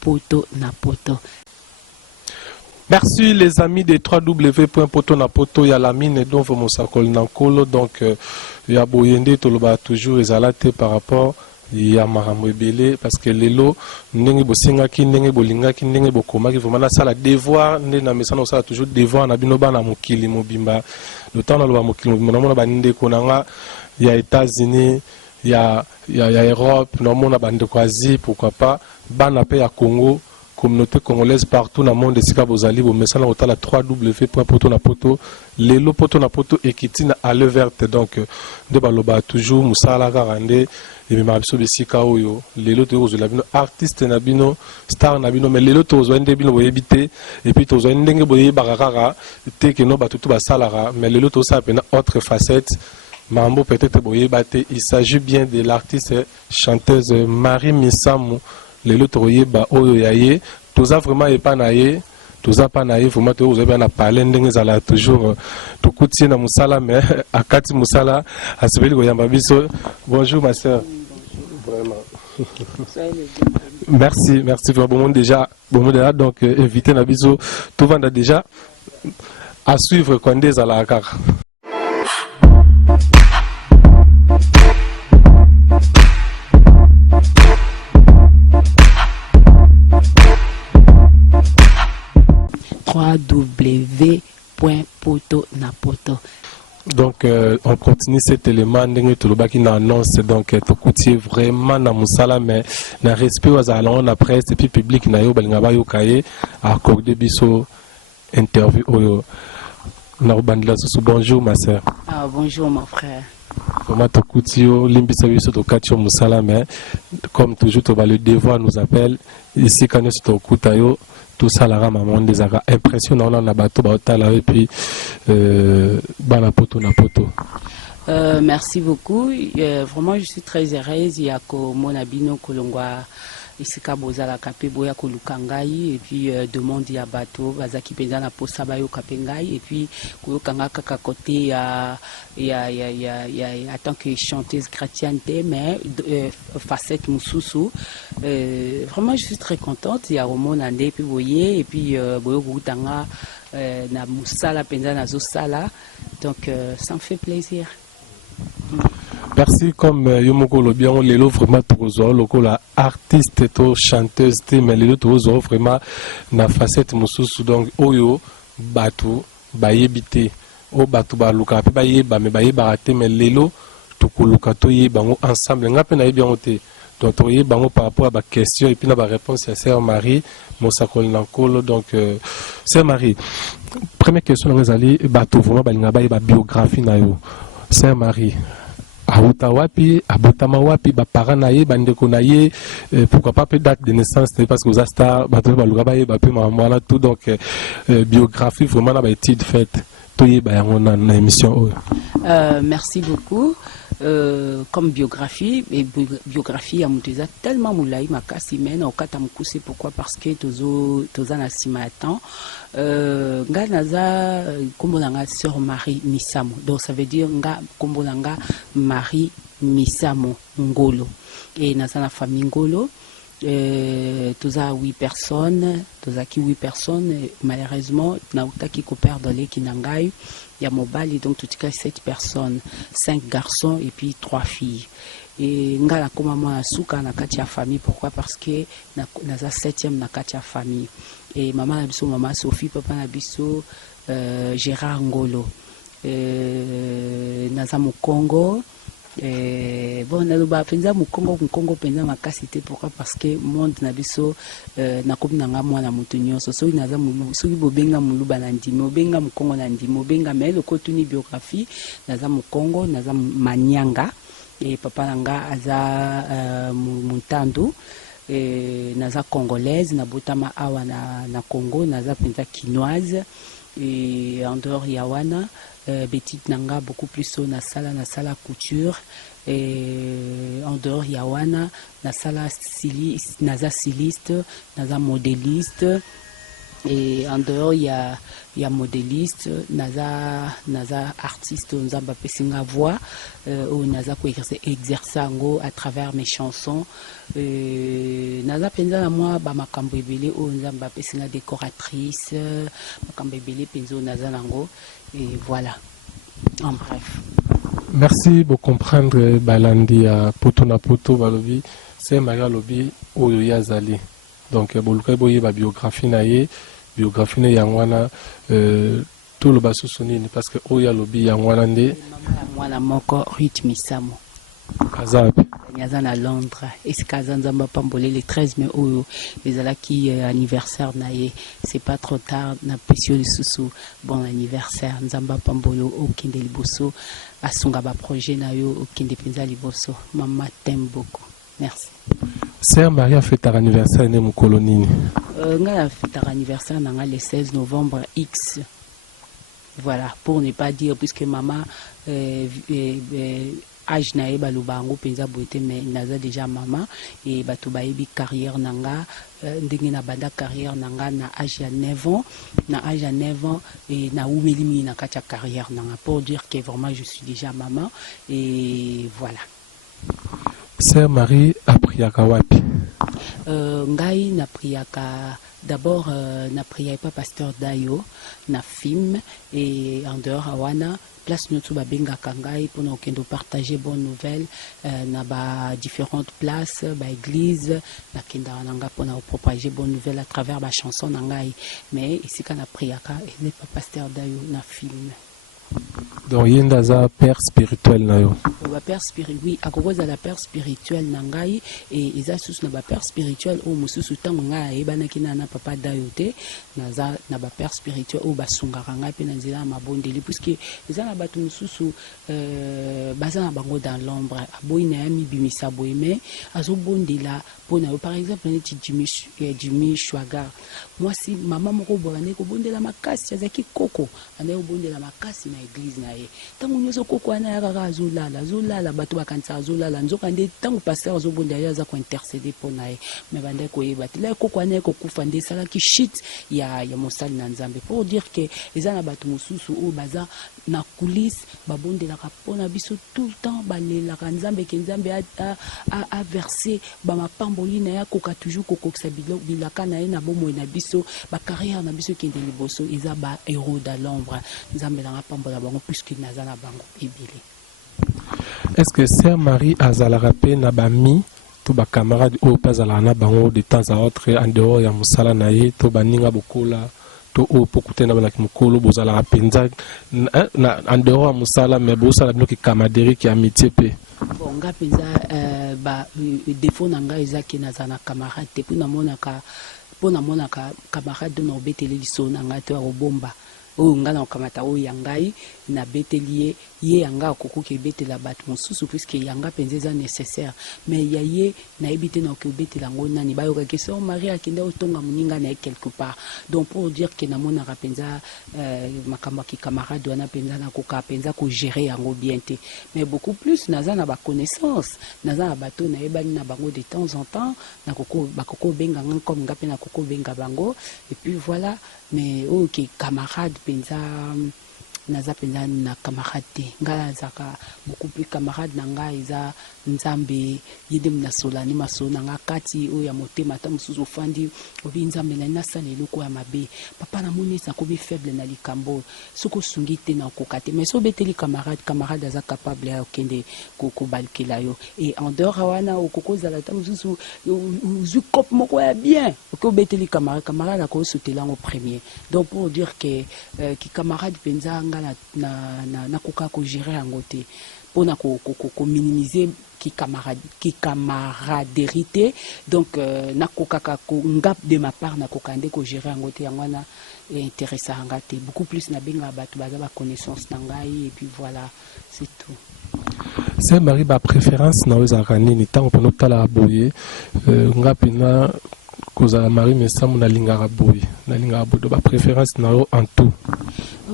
poto na poto. Merci les amis des www.potonapoto, il y a la mine dont vous m'osakol nankolo, donc il y a Boyende Toloba toujours ezalate par rapport il y a Marambo Ebele parce que lelo ndenge bosingaki ndenge bolingaki ndenge bokomaki vraiment na sala devoir ndenge na mesana osala toujours devoir na bino bana mokili mobimba le temps na loba mokili mobimba na mona bande konanga il y a États-Unis il y a Europe na mona bande ko Asie pourquoi pas bana pe ya Congo communauté congolaise partout dans le monde esika bozali bo mesana otala www.potonapoto lelo potonapoto ekiti na ale verte donc de baloba toujours musala karande et même abiso besika oyo lelo to ozela bino artiste na bino star na bino mais lelo to ozwa ndenge bino boyebite et puis to ozwa ndenge boyebaka kaka te ke no batutu basalara mais lelo to sa pena autre facette mambo peut-être boyebate il s'agit bien de l'artiste chanteuse Marie Misamu lelo to yeba oyo yaye toza vraiment epanaye toza panaye vraiment to ozo bien na parler ndenge zala toujours to kutie na musala mais akati musala asibeli koyamba biso. Bonjour ma sœur. Vraiment. Merci vraiment déjà donc invité na biso tout vanda déjà à suivre Kwande zala kaka. www.potonapoto. Donc on continue cet élément ndenge toloba qui annonce donc to koutier vraiment na musala mais na respect aux alons na presse et puis public na yo balinga ba yo kaye accorder biso interview oyo na bandila sous bonjour ma sœur. Ah bonjour mon frère. Vraiment to koutio limbisa biso to katio musala mais comme toujours to ba le devoir nous appelle ici quand nous to koutayo tout ça la maman des aga impressionnant on a bateau baotala et puis bana poto na poto. Merci beaucoup, vraiment je suis très heureuse il y a ko mona bino kolongwa isika bozala kape boya koluka ngai et puis demande ya bateau bazaki penza na posa bayo kapengai et puis koyokanga kaka côté ya en tant que chanteuse chrétienne mais facette mususu vraiment je suis très contente il y a romon ande puis boye et puis boyo kutanga na musala penza na zo sala donc ça me fait plaisir. Merci comme Yomoko Lobian, Lelo vraiment Tozo, la artiste to chanteuse mais Lelo Tozo vraiment na facette mususu donc oyo batu bayebite o batu ba luka pe bayeba me bayeba raté mais Lelo tokoluka to yebango ensemble ngape na yebiango te donc to yebango par rapport à ba question et puis na ba réponse à sœur Marie Mosakol Nankolo donc sœur Marie première question ngazali batu vraiment balinga ba biographie na yo sœur Marie Aouta wapi, abotama wapi, ba parents naye, bandeko naye, pourquoi pas peut date de naissance, parce que vous avez star, ba tout ba lugabaye, ba peu maman tout donc biographie vraiment na ba étude faite, toye ba yango na émission. Merci beaucoup. Comme biographie, et biographie à Mouteza tellement moulay makasi men au katamkousé pourquoi parce que toza na simatan nga naza kombonanga sœur Marie Misamo donc ça veut dire nga kombonanga Marie Misamo Ngolo et naza na famille Ngolo toza 8 personnes toza ki 8 personnes malheureusement na utaki ko perdre les kinangai il y a mobile donc tout cas 7 personnes 5 garçons et puis 3 filles et ngala koma mwana suka na kati ya famille pourquoi parce que naza 7e na kati ya famille et maman na biso maman Sophie papa na biso Gérard Ngolo naza mu Congo bon naloba penza mu Congo penza makasi te pourquoi parce que monde na biso na komi na mwana mutu nyonso so naza mulu soki bobenga mulu bana ndimi obenga mu Congo na ndimi obenga mais le kotuni biographie naza mu Congo naza Manyanga et papa nanga aza Muntando naza congolaise na botama awa na Congo naza penza kinoise et en dehors yawana Betite nanga beaucoup plus na sala couture et en dehors yawana na sala naza styliste naza modéliste Et en dehors, il y a modéliste, naza artiste, nzamba pesinga voix, ou naza ko exercer ango à travers mes chansons. Naza penza na moi ba makambo ebele o nzamba pesinga décoratrice, makambo ebele penzo naza nango. Et voilà. En bref. Merci pour comprendre balandi à poto na poto balobi, c'est Maria lobi oyo yazali. Donc boluka boye ba biographie na ye. Biographie ne yangwana tout le basso sonini parce que oya lobi yangwana nde mwana moko Ruth Misamo Azab Yazana à Londres et ce kazanzamba pambole le 13 mai oyo ezalaki anniversaire na ye c'est pas trop tard na pesio de susu bon anniversaire nzamba pambolo okinde liboso asunga ba projet na yo okinde penza liboso maman t'aime beaucoup merci. Sœur Maria fait un anniversaire né mukolo nini? Nga fait un anniversaire nanga le 16 novembre X. Voilà, pour ne pas dire puisque maman âge na eba lubango penza boite mais naza déjà maman et bato bayebi carrière nanga ndenge na banda carrière nanga na âge ya 9 ans na âge ya 9 ans et na umeli mi na kacha carrière nanga pour dire que vraiment je suis déjà maman et voilà. Sœur Marie a priaka wapi? Ngai na priaka d'abord na priaka pas pasteur Dayo na film et en dehors awana place nous tout babenga kangai pour nous partager bonnes nouvelles na ba différentes places ba église na kenda nanga pour nous propager bonnes nouvelles à travers ba chanson nangai mais ici quand na priaka et pas pasteur Dayo na film. Donc yenda za père spirituel na yo. Ba père spirituel oui à cause de la père spirituel nangai et isa sous na ba père spirituel au mususu tango ngai e bana kina na papa dayote naza na ba père spirituel au basungara ngai pe na nzela mabondeli puisque isa na batu mususu baza na bango dans l'ombre aboyi na mi bimisa boye mais azo bondela pona par exemple neti Jimmy Schwagar moi si maman moko boane ko bondela makasi azaki koko anaye bondela makasi na église na ye tango nyoso koko ana yaka azolala bato bakanisa azolala nzoka nde tango pasteur azobonda ye aza ko intercéder pona ye mais bande koyeba te la koko ana kokufa nde esalaki shit ya mosali na nzambe pour dire que eza na bato mosusu oyo baza na coulisse babondelaka mpona biso tout le temps balelaka nzambe ke nzambe a versé bamapamboli na ye akoka toujours kokokisa bilaka na ye na bomoi na biso bacarrière na biso ekende liboso eza ba héros de l'ombre nzambe nanga pambola bango puisque naza na bango ebele. Est-ce que Sœur Marie azalaka pe na bami to ba camarade oyo pe azalaka na bango de temps à autre en dehors ya mosala na ye to baninga bokola to oyo po kutena balaki mokolo bozalaka mpenza en dehors ya mosala mais bozosala binoki camaderie ki amitié pe? Bon nga mpenza défaut na ngai ezaki naza na camarade te mpo namonaka camarade na obeteli liso na ngai to ya kobomba oyo nga na okamata oyo ya ngai na beteli ye yanga akokoki ebetela bato mosusu puisque yanga mpenza eza nécessaire mais ya ye nayebi te na oki obetela yango nani bayokaki so Marie akende otonga moninga na ye quelque part donc pour dire que namonaka mpenza makambo ya kikamarade wana mpenza nakoka mpenza kogérer yango bien te mais beaucoup plus naza na baconnaissance naza na bato nayebani na bango de temps en temps bakoko obenga nga comme nga mpe nakoko obenga bango et puis voilà mais oyo ke camarade mpenza naza penza na camarade te ngai nazaka beaucoup plus camarade na ngai eza nzambe yede mnasolani masolo na ngai kati oyo ya motema ata mosusu ofandi obi nzambe na nasala eloko ya mabe papa namoni nakomi faible na likambo soki osungi te na okoka te mais so obeteli camarade aza capable ya okende kobalukela yo et en dehors wana okokozala ata mosusu ozwi cope moko ya bien oki obeteli camarade akosutela yango premier donc pour dire que camarade mpenza nakoka kogérer yango te mpona kominimiser kicamaraderie te donc nakokaka nga de ma part nakoka nde kogérer yango te yango wana intéressa yanga te beaucoup plus nabengaka bato baza baconnaissance na ngai et puis voilà c'est tout. Sœur Marie ba préférence na oyo ezalaka nini ntango mpona otalaka boye nga mpena kozala Marie mesamu nalingaka boye do ba préférence na yo en tout?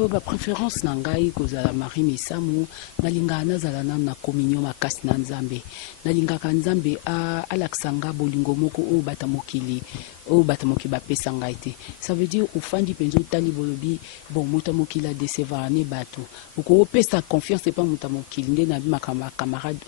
Ba préférence na ngai kozala Marie mesamu nalingaka nazala nanu na communion makasi na nzambe nalingaka nzambe alakisa nga bolingo moko oyo bata mokili o batamoki ba pesa ngai te. Ça veut dire ufandi penzo tali bolobi bon mutamoki la décevoir ne bato. Ko pesa confiance c'est pas mutamoki nde na bima camarade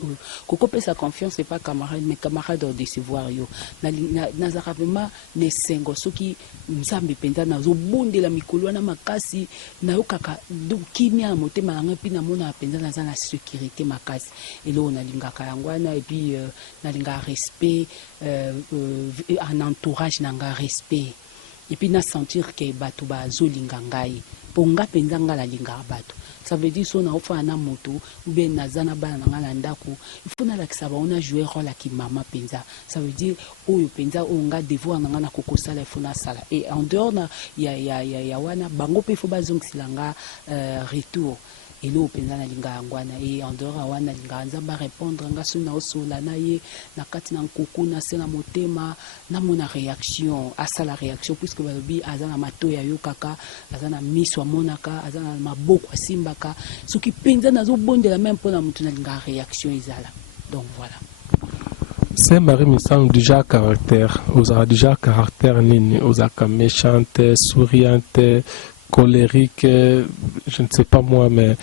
ko pesa confiance c'est pas camarade mais camarade au décevoir yo. Na zakabema ne sengo soki nzambe penza na zo bondela mikolo na makasi na yo kaka do kimia motema nanga pina mona penza na za na sécurité makasi. Et là on a lingaka yangwana et puis na linga respect un entourage nanga respect et puis na sentir que bato ba zo linga ngai ponga penza ngala linga bato. Ça veut dire son enfant na moto ou bien na zana bana na ndako il faut na la que ça va on a joué rôle à qui maman penza. Ça veut dire oyo penza onga devoir na na kokosala il faut na sala et en dehors na ya wana bango pe faut bazong silanga retour. Et là, na linga angwana et en dehors awana linga nzamba répondre nga suna osola na ye na kati na nkoko na sena motema na mona réaction asa la réaction puisque balobi azana mato ya yo kaka azana miso monaka azana maboko asimbaka soki penza nazo bondela même pona mutu na linga réaction izala. Donc voilà. C'est Marie Misamu déjà caractère, osera déjà caractère nini, osaka méchante, souriante, colérique, je ne sais pas moi, mais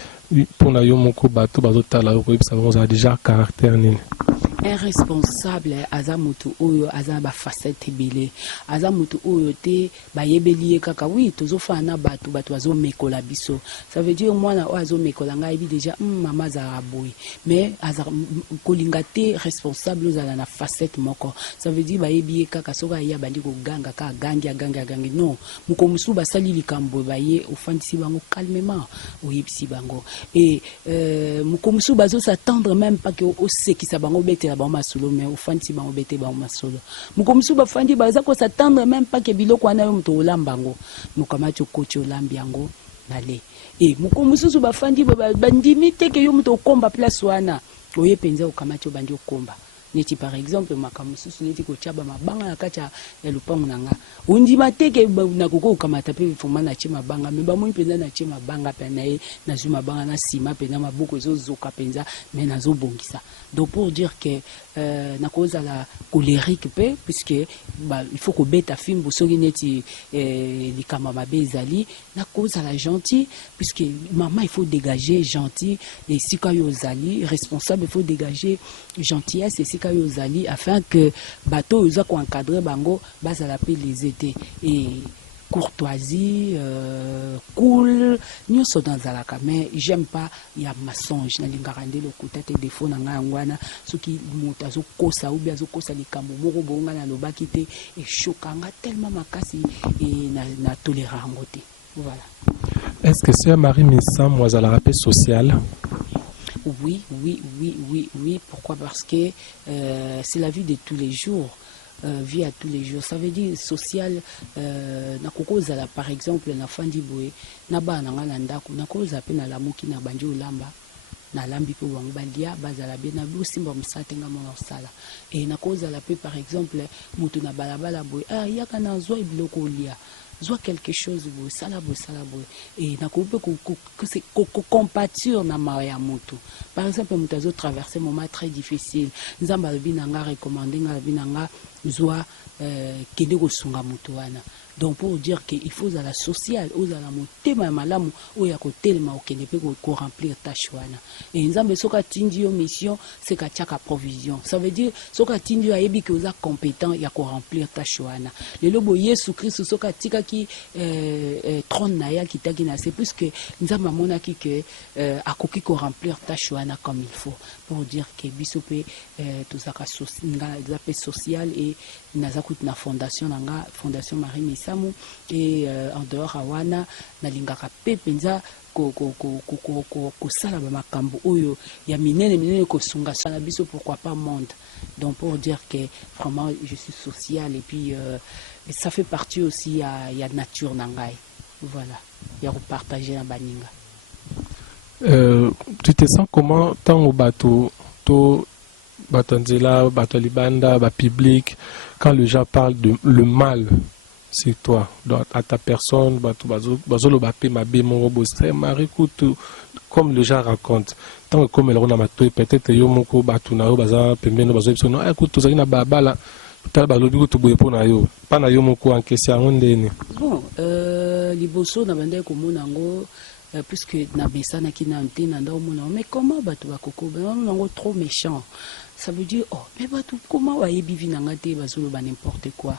pour na yo moko bato bazotala ko ça a déjà caractère nini. Un responsable azamutu oyo azaba facette belé azamutu oyo te ba yebelie kaka oui tozofa na bato azo mekola biso. Ça veut dire moi na azo mekola ngai bi déjà mama za boy mais azar kolingate responsable za na facette moko. Ça veut dire ba yebie kaka soka ya bandi ko ganga ka gangi non muko musu ba sali likambo ba ye ofandisi bango calmement oyebisi bango et muko musu bazo s'attendre même pas que au seki sa bango bete la bama solo mais au fanti ba obete ba masolo mukomsu ba fandi baza ko s'attendre même pas que biloko wana yo mto olambango mukamati okocho olambiango nale et mukomsu ba fandi ba bandimi te ke yo mto okomba place wana oye penza okamati obandi okomba neti par exemple makamususu neti ko chaba mabanga na kacha ya lupango nanga undima teke na koko kamata pe fuma na chima banga me ba mo penza na chima banga pe na e na zuma banga na sima pe na maboko zo zoka penza mais na zo bongisa. Donc pour dire que na cause la colérique pe puisque bah il faut ko beta film bo soki neti li kama mabezali na cause la gentil puisque maman il faut dégager gentil et si ka yo zali responsable il faut dégager gentillesse et si ka yo zali afin que bateau usa ko encadrer bango basa la pe les aider et courtoisie cool nous sommes dans la mais j'aime pas il y a mensonge na lingarande le côté te défaut na ngwana soki mutazo kosa ou bien zo kosa likambo moko bonga na lobaki te et chokanga tellement makasi et na tolérance ngote. Voilà. Est-ce que c'est Marie Misamu moi à la rappel social? Oui. Pourquoi? Parce que c'est la vie de tous les jours. Vie à tous les jours. Ça veut dire social na kokoza la par exemple na fandi boye na bana ngana ndako na koza pe na lamuki na banjo lamba na lambi pe wangu bandia bazala be na bu simba musatenga mona sala et na koza la pe par exemple mutu na balabala boye yaka na zwa biloko lia soit quelque chose vous salabo et na ko c'est compatir na maya moto par exemple mutazo traverser moment très difficile nzamba binanga recommander nga binanga soit kende ko sunga moto wana. Donc pour dire qu'il faut à la sociale aux à la motema malamu o ya ko telema o kende pe ko remplir tâche wana et nzambe soka tindi yo mission c'est ka chaka provision. Ça veut dire soka tindi yo ayebi que oza compétent ya ko remplir tâche wana le lobo Yesu Christ soka tika ki trône na ya kitaki na c'est plus que nzamba mona ki que akoki ko remplir tâche wana comme il faut pour dire que bisope tout ça ka social et nazakut na fondation nanga fondation Marie Misamu et en dehors awana na lingaka pe penza ko sala ba makambo oyo ya minene ko sunga sana biso pourquoi pas monde. Donc pour dire que vraiment je suis social et puis ça fait partie aussi ya nature nangai. Voilà, ya repartager na baninga. Tu te sens comment tant au bateau to Batanzela, Batalibanda, public, quand les gens parlent de le mal, c'est toi, à ta personne, comme les gens racontent. Tant que comme elle peut-être tala balobi ko to boye pona yo pa na yo moko en question ndeni. Bon, liboso na bande komona ngo puisque na besana ki na antena nda omona mais comment bato bakoko bango trop méchant. Ça veut dire, oh, mais bah, tout, comment va y vivre dans la n'importe quoi.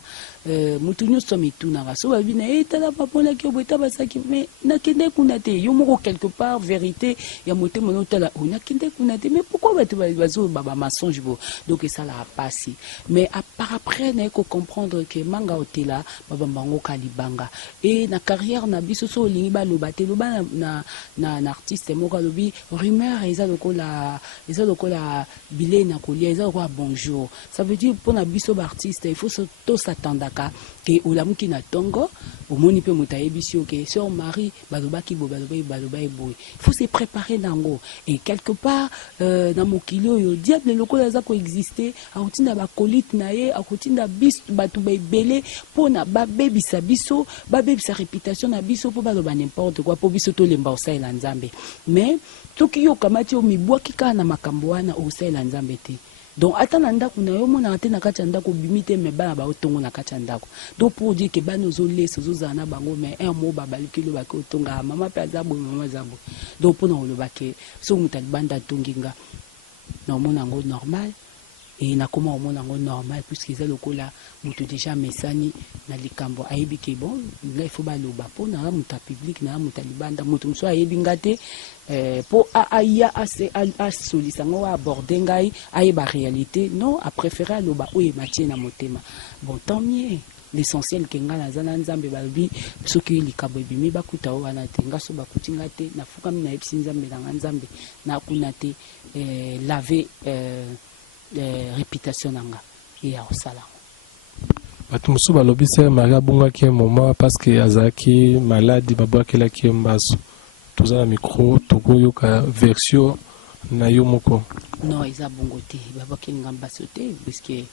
Mutu nyonso mitunaka so babina etala papona ki obeta basaki mais nakende kunate yo moko quelque part vérité ya moté monotala on nakende kunate mais pourquoi bato bazo baba mensonge bo donc ça la passé mais par après na ko comprendre que manga otela baba bango kalibanga et na carrière na biso so lingi ba lobate loba na artiste moko lobi rumeur eza lokola bilé na kolia eza lokola bonjour ça veut dire pour na biso ba artiste il faut tout s'attendre que olamuki na tongo omoni pe motayebi que son mari balobaki balobai boy il faut se préparer nango et quelque part na mokili oyo diable lokola za ko exister akotinda ba colite na ye akotinda bis batu ba ebele pona ba bebisa biso ba bebisa réputation na biso po baloba n'importe quoi po biso to lemba osaila nzambe mais toki yo kamati o mibwaki ka na makambo wana osaila nzambe te. Donc, attends, na yo mona ate na kati ndako bimite me bana ba otongo na kati ndako. Donc pour dire que bana ozole sozozana bango mais un mot babaluki lo baki otonga mama pe azabo mama zabo. Donc pour na lo baki so mutal banda tonginga. Na mona ngo normal et na comment mona ngo normal puisque ça lokola mutu déjà mesani na likambo ayebi ke bon là il faut ba lo ba po na muta public na muta libanda mutu mso ayebi ngate pour aya a solisango aborder ngai aye ba réalité non a préférer loba o e matie na motema bon tant mieux l'essentiel que nga na zana nzambe balbi soki likabo ebimi bakuta o wana te ngaso bakutinga te na fuka mina epsi nzambe na nzambe na kuna te laver réputation nanga et à osala bato mosusu balobi se mari abungaki un moment parce que azalaki maladi babwakelaki ye mbaso toza na micro tokoyoka version na yo moko. Non eza bongo te babwakelinga mbaso te puisque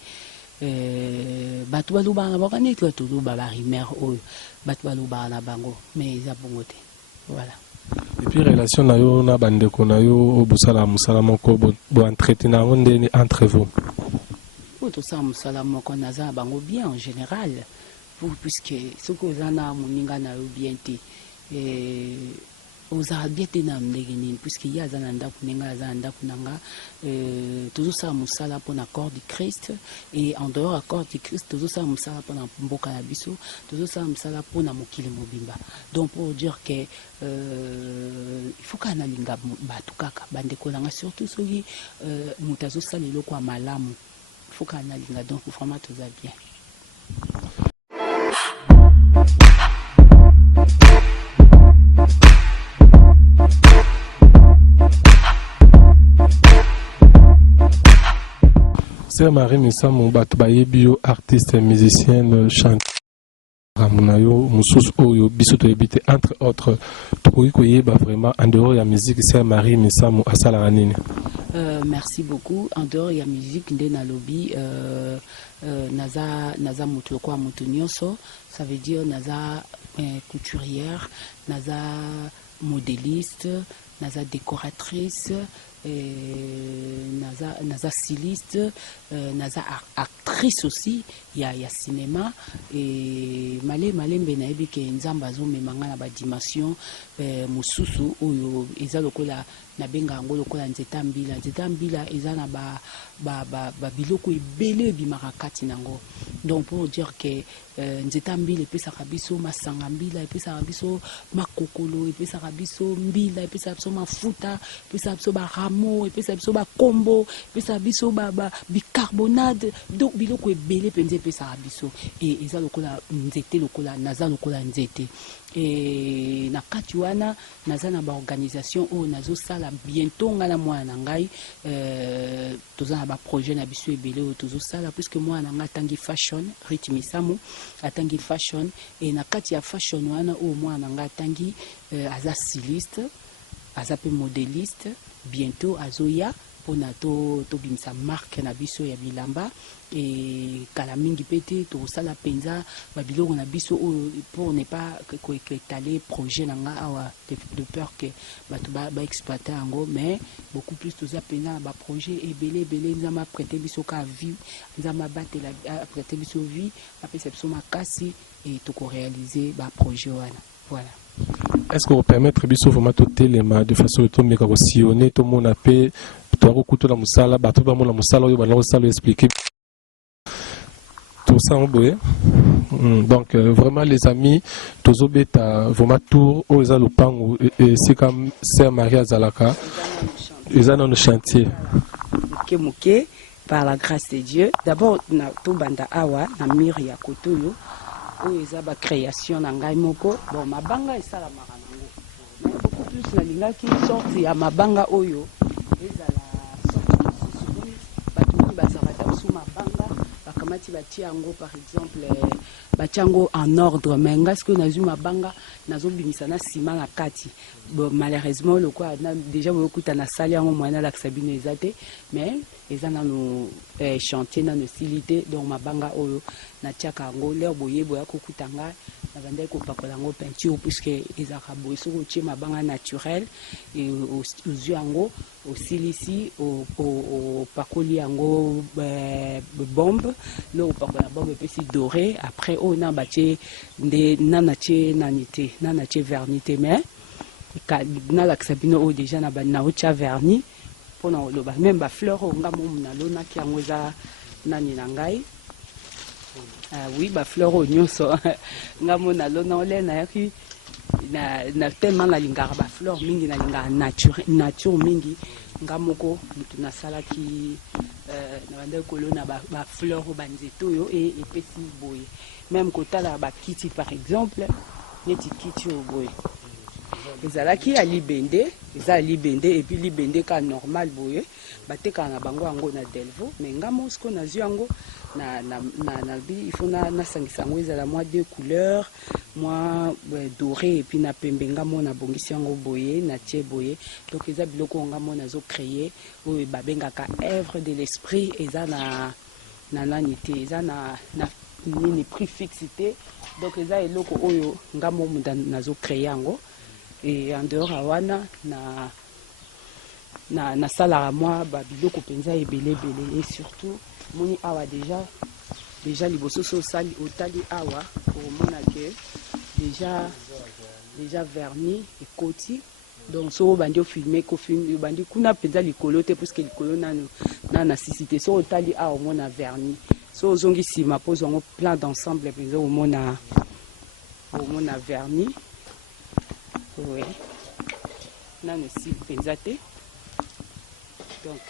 bato balobaka na bango neti toloba barimer oyo bato balobaka na bango mais eza bongo te voilà. Et puis relation na yo na bandeko na yo obosala musala moko bo entretenir yango ndeni entre vous. Tout ça musala moko naza bango bien en général puisque ce que zana moninga na yo bien te oza bien te na ndenge nini puisque ya zana ndako ninga za ndako nanga toujours ça musala pour accord du Christ et en dehors accord du Christ toujours ça musala pour mboka na biso toujours ça musala pour na mokili mobimba donc pour dire que il faut kana linga batu kaka bandeko nanga surtout soki mutazo salelo kwa malamu il faut kana linga donc vraiment tout va bien. C'est Marie Misamou Batbaye artiste, musicienne, chanteuse. Ramunayo, Moussous Oyo, Bisoto Ebite, entre autres, Tokoyeba vraiment en dehors de la musique, c'est Marie Misamou Asalaranine. Merci beaucoup. En dehors de la musique, Ndena Lobby, Naza Mutokwa Mutunyoso, ça veut dire Naza couturière, Naza modéliste, Naza décoratrice. Naza styliste, Naza actrice aussi, il y a cinéma et malé mbena ebike nzamba zo memanga na ba dimension mususu oyo eza lokola na benga ngo lokola nzeta mbila eza na ba biloko ebele bimaka kati nango donc pour dire que nzeta mbila epesaka biso masanga mbila epesaka biso makokolo epesaka biso mbila epesaka biso mafuta epesaka biso baramo epesaka biso bakombo epesaka biso bicarbonade donc biloko ebele penza epesaka biso et eza lokola nzete lokola naza lokola nzete et na kati wana naza na ba organisation o nazo sala bientôt ngala mwana na ngai toza na ba projet na biso ebele o tozo sala puisque mwana nga tangi fashion rythme samo atangi fashion et na kati ya fashion wana o mwana nga tangi aza styliste aza pe modéliste bientôt azoya pona to bimsa marque na biso ya bilamba et kala mingi pete to sala penza ba biloko na biso pour ne pas ko étaler projet nanga awa de peur que ba exploiter ango mais beaucoup plus to za pena ba projet ebele nzama prêter biso ka vie nzama battre la prêter biso vie après c'est biso makasi et to ko réaliser ba projet wana voilà. Est-ce que vous permettre biso vraiment tout téléma de façon to meka ko sillonner to mona pe to ko kuto la musala ba to ba mona musala yo ba na sala expliquer tout ça en boye. Donc vraiment les amis tozo beta vraiment tour au za lupango et c'est comme Sœur Marie Azalaka ils ont un chantier moké par la grâce de Dieu d'abord na to banda awa na mur ya kotoyo o eza ba création na ngai moko bon mabanga esala marango mais beaucoup plus na lingaki sorti ya mabanga oyo ezala sorti bato bazarata sous mabanga bakamati bati yango par exemple batiango en ordre mais ngai ce que nazu mabanga nazo bimisa na ciment na kati bon malheureusement le quoi déjà bokuta na salle yango mwana la sabine ezate mais eza na no chantier na no silité donc mabanga oyo na tiaka ngo l'air boye boya kokutanga na bande ko pakola ngo peinture puisque ezaka boye soko tie mabanga naturel et aux yango au silisi au pakoli yango bombe le pakola bombe pesi doré après on a bâti des nanache nanité nanache vernité mais na la sabino o déjà na na ocha verni pour na loba même ba fleur o nga mo na lona ki yango za nani na ngai oui ba fleur o nyonso nga mo na lona ole na yaki na tellement la lingara ba fleur mingi na lingara nature mingi nga moko mutu na sala ki na bande kolona ba fleur o banzeto yo et petit boy même kotala ba kiti par exemple neti kiti o boy ezalaki ya libende eza libende et puis libende ka normal boye bateka na bango yango na Delvaux mais ngamo ce qu'on a vu yango na bi il faut na sangisa yango ezala moi deux couleurs moi doré et puis na pembe ngamo na bongisi yango boye na tie boye donc eza biloko ngamo nazo créer oyo babengaka œuvre de l'esprit eza na nanité eza na nini prix fixité donc eza eloko oyo ngamo munda nazo créer yango. Et en dehors awana na sala moi ba biloko penza ebele et surtout moni awa déjà liboso so sali otali awa pour mona que déjà vernis et koti donc so bandi filmer ko film bandi kuna penza likolo te parce que likolo na nécessité so otali awa mona vernis so zongi sima pose on plan d'ensemble penza au mona vernis. Oui, non aussi pensate. Donc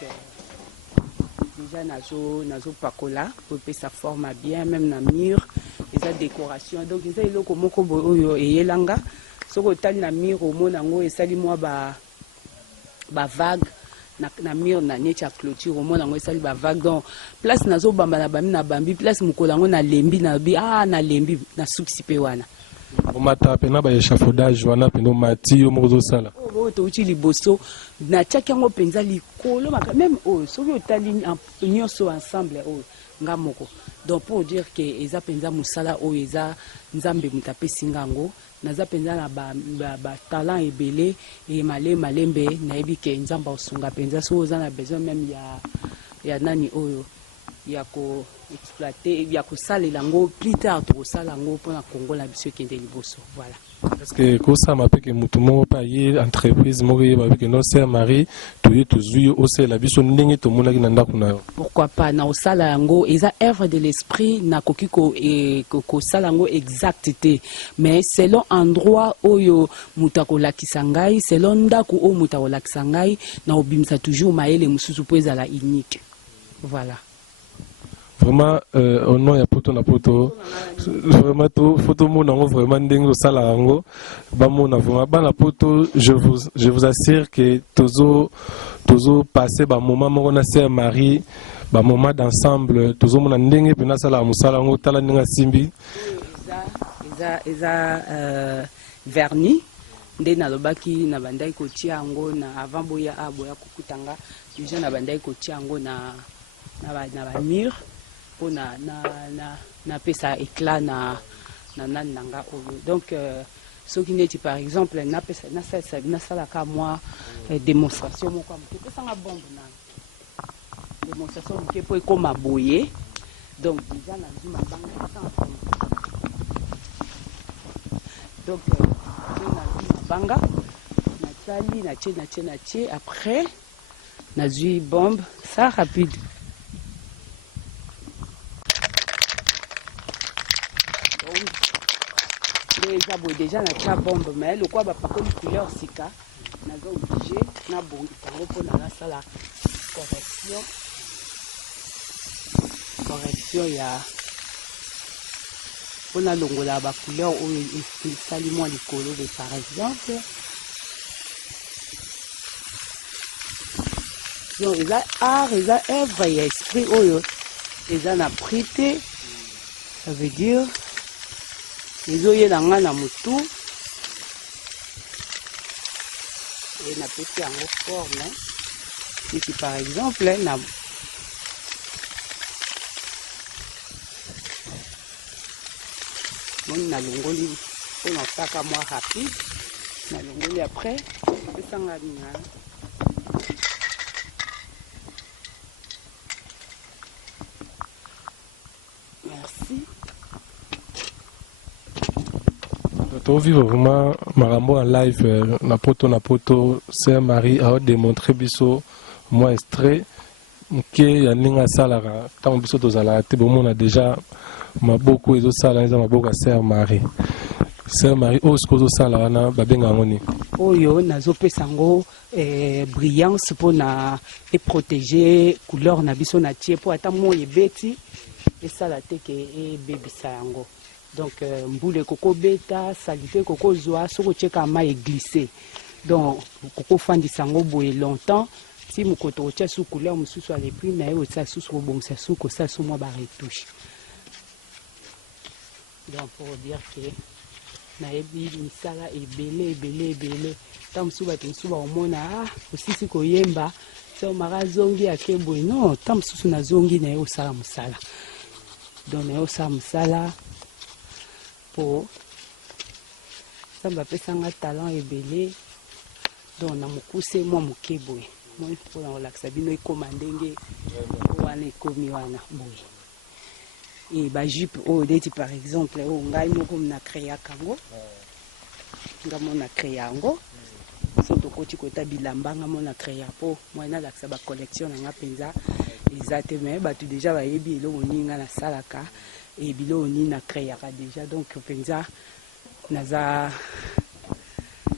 déjà nazo pakola pour que ça forme bien même na mur et sa décoration donc ça il ko moko oyo eyelanga soko tali na mur au mona ngo esali moi ba vague na mur na necha clôture au mona ngo esali ba vague donc place nazo bamba na bambi place mukola ngo na lembi na bi na lembi na suksipe wana. Omata pena ba échafaudage wana pena mati yo mozo sala o to uti liboso na tchaki yango penza likolo maka même o soki otali nyonso ensemble o ngamoko donc pour dire que eza penza musala o eza nzambe mutapesi ngango naza penza na ba talent ebele et malembe na yebi ke nzamba osunga penza so oza na besoin même ya nani oyo ya ko exploiter ya ko salela ngo plus tard to sala ngo pona Congo la biso kende liboso voilà. Est-ce que kosa mape ke mutu mo pa ye entreprise mo ye ba ke no Sœur Marie to ye to zui o se la biso ndenge to mona ki na ndako na yo pourquoi pas na osala ngo eza œuvre de l'esprit na kokiko et ko sala ngo exacté mais selon endroit oyo mutako la kisangai selon ndako o mutako la kisangai na obimsa toujours maele mususu po eza la unique voilà. Vraiment au nom ya poto na poto vraiment to photo mo nango vraiment ndenge sala yango ba mo na vraiment ba na poto je vous assure que tozo passer ba moment moko na Sœur Marie ba moment d'ensemble tozo mo na ndenge pena sala musala yango tala ndenge simbi eza vernis nde nalobaki na bandai kotia yango na avant boya boya kokutanga déjà na bandai kotia yango na ba mur pour na pesa éclat na nanga oyo donc ce qui n'est par exemple na pesa na sala ka moi démonstration moko am pesa nga bombe na démonstration ke po ko maboye donc déjà na zuma banga donc banga na tali na tché après na zui bombe ça rapide déjà na tcha bombe mais le quoi ba pakoli couleur sika na zo obligé na bongi tango pour na sala correction ya pour na longola ba couleur ou sali moi likolo par exemple donc ils a art ils a œuvre et esprit oyo ils en a prêté ça veut dire ils ont eu la main à moutou et na petit en forme ici par exemple na on a longoli on a ça comme moi rapide na longoli après c'est ça nga bien. Merci. To vivre vraiment marambo en live na poto c'est Marie a démontré biso moi extrait que ya ninga salara tant biso tozala te bon on a déjà maboko ezo sala eza maboko c'est Marie o skozo sala na babenga ngoni oyo nazo pesango brillance pour na et protéger couleur na biso na tie pour ata mo ebeti et sala te ke e bebisa yango. Donc mboule koko beta salite koko zoa soko cheka ma e glisser donc koko fandi sango boye longtemps si mukoto tia sous couleur mususu à les prix mais au ça sous bon ça sous ko ça sous moi ba retouche donc pour dire que na ebi misala ebele tam suba tinsuba omona aussi si ko yemba so mara zongi akeboy non tam susu na zongi na yo sala musala donc na yo sala musala pour ça va faire un talent ebele donc na mukuse moi mukeboy moi pour la relaxa bino ikomandenge wana ikomi wana boy et ba jupe o deti par exemple o ngai moko na créa kango ngamo na créa ngo soto koti kota bilamba ngamo na créa po moi na laksa ba collection nga penza ezate mais ba tu déjà ba yebi eloko ninga na salaka et bilo ni na créa déjà donc penza naza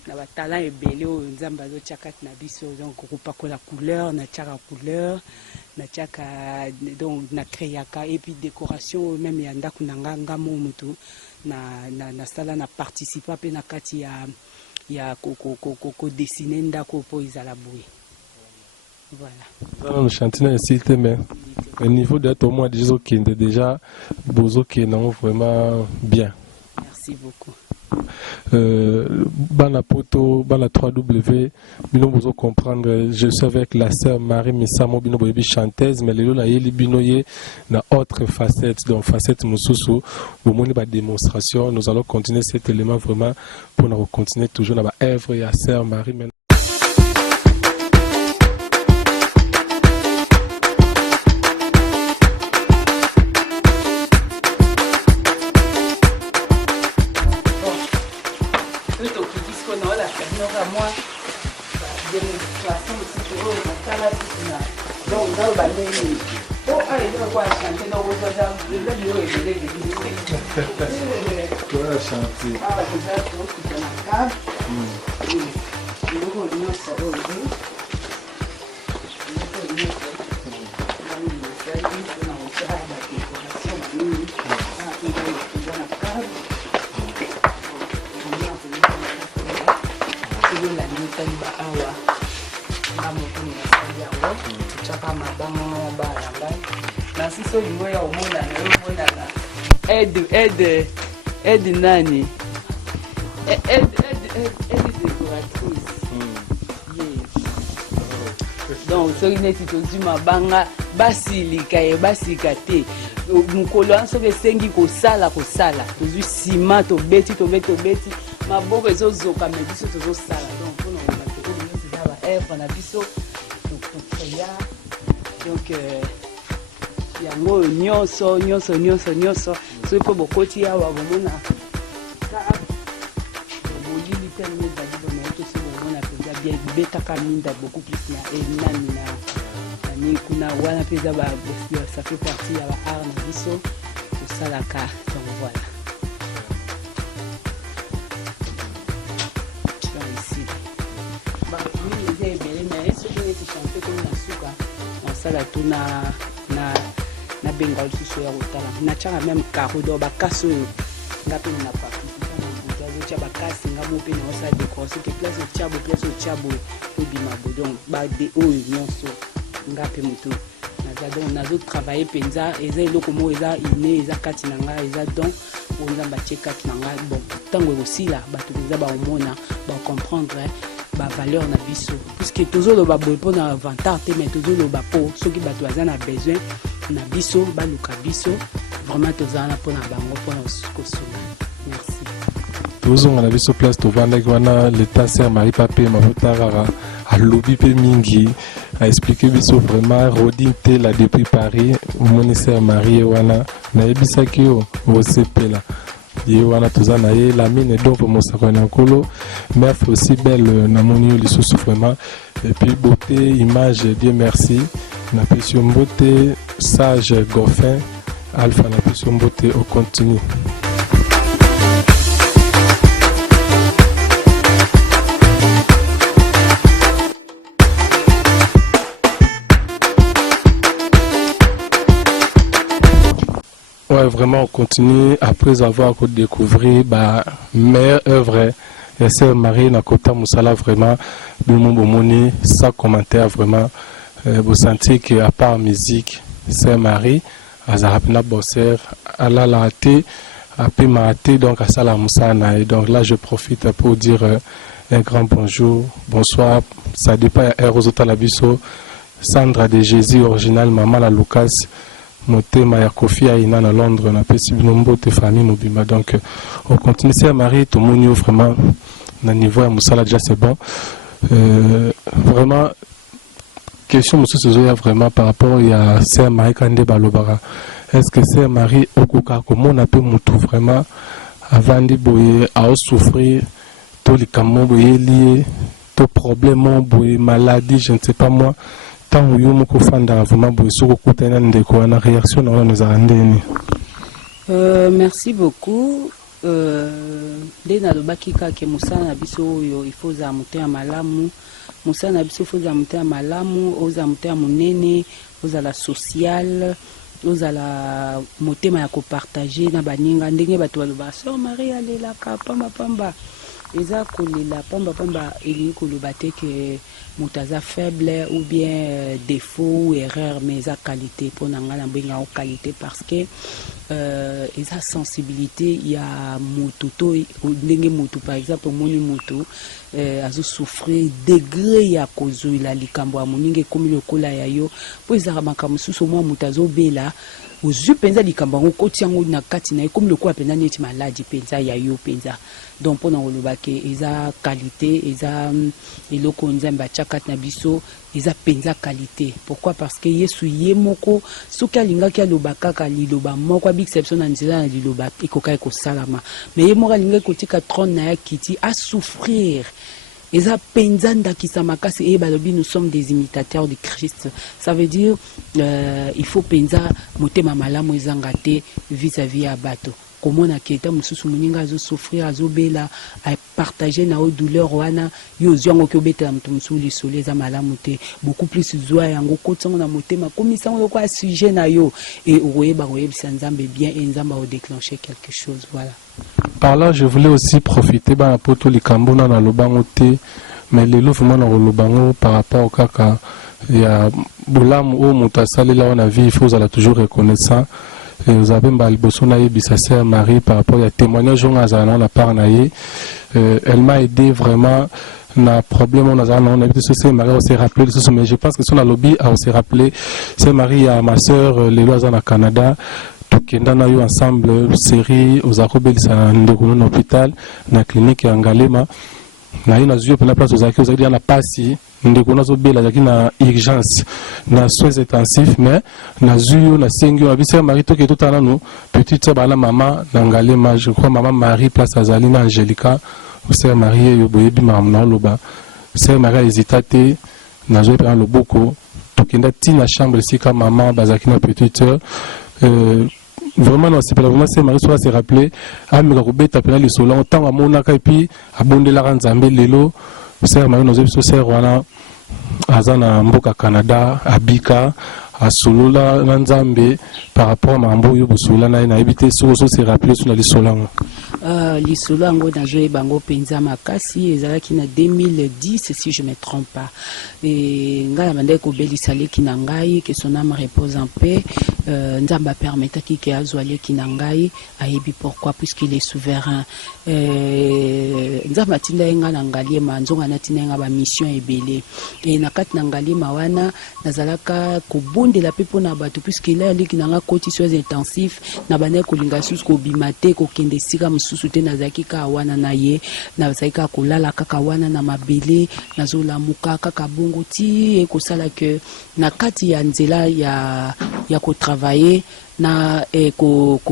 na ba talent ebele o nzamba zo tchakat na biso donc kupa ko la couleur na tchaka couleur na tchaka donc na créaka et puis décoration même ya ndaku nanga ngamo mutu na sala na participer pe na kati ya ko dessiner ndako po izala boye voilà. Le chantier est mais au niveau d'être au moins déjà bozo qui est vraiment bien. Merci beaucoup. Bana poto bana 3W bino bozo comprendre je suis avec la sœur Marie Misamo bino boyebi chanteuse mais lelo na yeli bino ye na autre facette donc facette mususu au moni ba démonstration nous allons continuer cet élément vraiment pour nous continuer toujours na ba œuvre ya sœur Marie. Moi, démonstration aussi pour eux, donc dans le balai, oh, allez, on va chanter dans vos ordres, le lieu est de quoi chanter? Ah, déjà, tu dans la cave. Et nous, on dit, ça va aussi. Aide nani? Aide Elle est décoratrice. Donc soki neti tozwi mabanga basilika ye basika te mokolo wana soki esengi kosala tozwi nsima tobeti maboko ezozoka me biso tozosala donc mpona batekolinesi eza baevre na biso tokoya donc yango oyo nyonso soki mpo bokoti awa bomona bolili te ezali bonaye tosi bomona mpenza bien betaka minda beaucoup plus na enani na kuna wana mpe eza ça fait partie ya baart na biso tosalaka donc voilà ici bamini eza ebele me soki neti chante komi na suka nasala to na benga lisusu ya kotala natiaka meme caro do bakasi oyo nga mpe na participe azotia bakasi nga mo mpe naosala décoration ke place otia boye obima bo donc bade oyo nyonso nga mpe moto naza donc nazotravaille mpenza eza eloko moko eza ine eza kati na nga eza donc oyo nzambe atie kati na nga bon ntango ekosila bato mpenza baomona bacomprendre bavaleur na biso puisque tozoloba boye mpo na vantar te mais tozoloba mpo soki bato baza na besoin na biso baluka biso vraiment tozala mpona bango mpona kosunga merci tozonga na biso place tovandaki wana l'état ser Marie Pape mafuta kaka alobi mpe mingi aexplike biso vraiment rodin te la depuis Paris omoni ser Marie wana nayebisaki yo osepela ye wana toza na ye la mine donc mosakoli na nkolo meuf aussi belle namoni yo lisusu vraiment et puis beauté image Dieu merci napesi yo mbote sage Goffin Alpha napesi yo mbote au continue. Ouais, vraiment, on continue après avoir découvert la meilleure œuvre. Et c'est Marie Nakota Moussala, vraiment, de mon bomoni, sans commentaire, vraiment. Vous sentez qu'à part musique, c'est Marie, à Zarapina Bosser, à la laté, à Pimaté, donc à Sala Moussana. Et donc là, je profite pour dire un grand bonjour, bonsoir. Ça dépend à Rosota Labiso, Sandra de Jésus, original, Maman la Lucas. Motema ya Kofi Aina na Londres na pesi binombo te famille mobima donc on continue c'est Marie tout le monde vraiment na niveau ya musala déjà c'est bon vraiment question monsieur Sozoya vraiment par rapport à Sœur Marie Kande Balobara est-ce que Sœur Marie okuka comment on appelle mutu vraiment avant de boyer à souffrir tout les camons boyer lié tout problème boyer maladie je ne sais pas moi tant que vous avez vraiment une réaction merci beaucoup. Dès na lobaki ke musana biso yo il faut za muté malamu musana biso faut za muté malamu oza muté munene oza la social oza la motema ya ko partager na baninga ndenge bato baloba so Marie alela ka pamba eza kolela pamba eli koloba te ke motaza faible ou bien défaut ou erreur mais eza qualité pour nga na benga o qualité parce que eza sensibilité ya moto to ndenge moto par exemple moni moto azo souffrir degré ya kozoila likambo ya moninge komi lokola ya yo po eza makambo susu mwa moto azo bela ozwi penza likambo ngo koti yango na kati na komi lokola penza neti maladi penza ya yo penza donc pona koloba ke eza qualité eza eloko nzambe atia na biso eza penza qualité pourquoi parce que yesu ye moko soki alingaki aloba kaka liloba moko abixception na nzela na liloba ekoka ekosalama mais ye moko alingaki kotika trône na ya kiti a souffrir eza penza ndakisa makasi e balobi nous sommes des imitateurs de Christ ça veut dire il faut penza motema malamu ezanga te vis-à-vis ya bato komona keta mususu muninga azo souffrir azo bela a partager na o douleur wana yo zwango ke obetela mutu musu lisolo eza malamu te beaucoup plus zwa yango kotango na motema komisa ngo kwa sujet na yo et oyeba nzambe bien et nzamba o déclencher quelque chose voilà. Par là je voulais aussi profiter ba poto likambo na lobango te mais lelo vraiment na lobango par rapport au kaka ya bolamu o mutasali là on a vu il faut toujours reconnaissant vous avez sa sœur Marie par rapport à témoignage on a la part elle m'a aidé vraiment. Na problème on a habité ce Marie on s'est rappelé de ce mais je pense que son lobby a aussi rappelé c'est Marie à ma sœur les lois en Canada tukenda na yo ensemble série aux akobelisa ndeko na hôpital na clinique ya Ngalema na ina zuyo pena place aux akio zaki na pasi ndeko na zobela zaki na urgence na soins intensifs mais na zuyo na sengi na bise Marie to ke totana no petite sœur bana maman na Ngalema je crois maman Marie place Azalina Angelica Sœur Marie yoboyebi mamna loba Sœur Marie hésitate na zo prendre le boko tokenda tina chambre sika maman bazaki na petite sœur vraiment non c'est pas vraiment Sœur Marie soit se rappeler amika kobeta pena le solon tant amona ka puis abondela kanzambe lelo Sœur Marie nos ebiso sœur wana azana mboka Canada abika asolola na nzambe par rapport à mambo yo bosola na ebité so se rappeler sur les solon lisolo yango nazoyeba yango mpenza makasi ezalaki na 2010 si je me trompe pas ngai na bandaki kobelisa leki na ngai que son âme repose en paix nzambe apermetaki ke azwa leki na ngai ayebi pourquoi puisqu'il est souverain nzambe atinda ye ngai na Ngaliema nzonga natinda ye ngai bamission ebele na kati na Ngaliema wana nazalaka kobondela mpe mpona bato puisque la leki na ngai koti soins intensif na bandaki kolinga susu kobima te kokende esika mosusu te nazalaki kaka wana na ye nazalaki kaka kolala kaka wana na mabele nazolamuka kaka bongo ti ekosala ke na kati ya nzela ya kotravaye na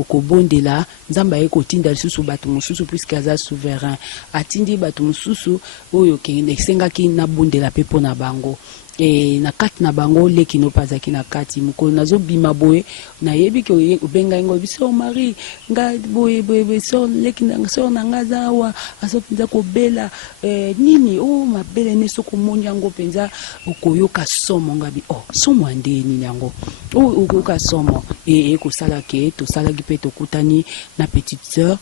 kobondela nzambe aye kotinda lisusu bato mosusu puisque aza souverain atindi bato mosusu oyo esengaki nabondela mpe mpo na bango na kati na bango leki no pazaki na kati mukolo nazobima boye nayebi ke obenga ngo biso Marie nga boye so leki na so na ngaza awa asopinza kobela nini mabele ne soko monya ngo penza okoyoka somo ngabi somo ande nini yango okoyoka somo ekosala ke tosala ki pe tokutani na petite sœur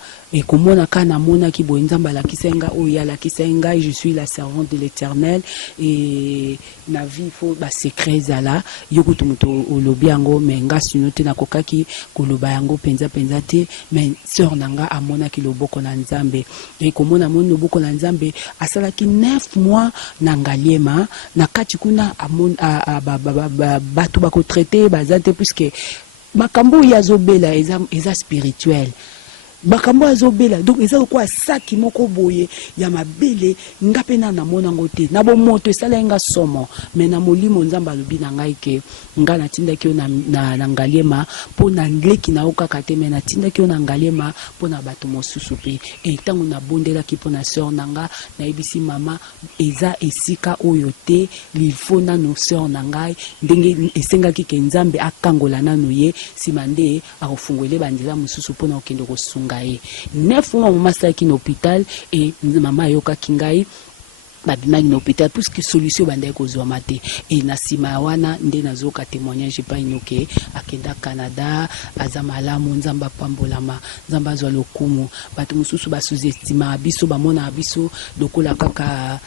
komona kana mona ki boye nzamba la kisenga ya la kisenga je suis la servante de l'Éternel et na vie faut ba secret zala yokutu muto olobi yango mais nga sino te na kokaki koloba yango penza te mais sœur nanga amona ki loboko na nzambe komona mona loboko na nzambe asalaki 9 mois na Ngaliema na kati kuna bato bako traiter bazante puisque makambo ya zobela eza spirituel bakambo azobela donc eza quoi saki moko boye ya mabele ngape na mona ngote na bomoto esala nga somo mais na molimo nzamba lobi na ngai ke nga natinda ki na Ngaliema po na leki na okaka te mais natinda ki na Ngaliema po na bato mosusu pe tango na bondela ki po na sœur nanga na ebisi mama eza esika oyo te lifo na no sœur nanga ndenge esenga ki ke nzambe akangola nanu ye simande akofungwele bandela mosusu po na okende kosunga 9 mois mamasaki na hôpital et mama yoka kingai babimaki na hôpital puisque solution bandai kozwa mate et na sima wana nde nazoka témoignage pa inoke akenda Canada azamalamu nzamba pambolama nzamba zwa lokumu bato mususu ba sous-estima biso bamona biso dokola kaka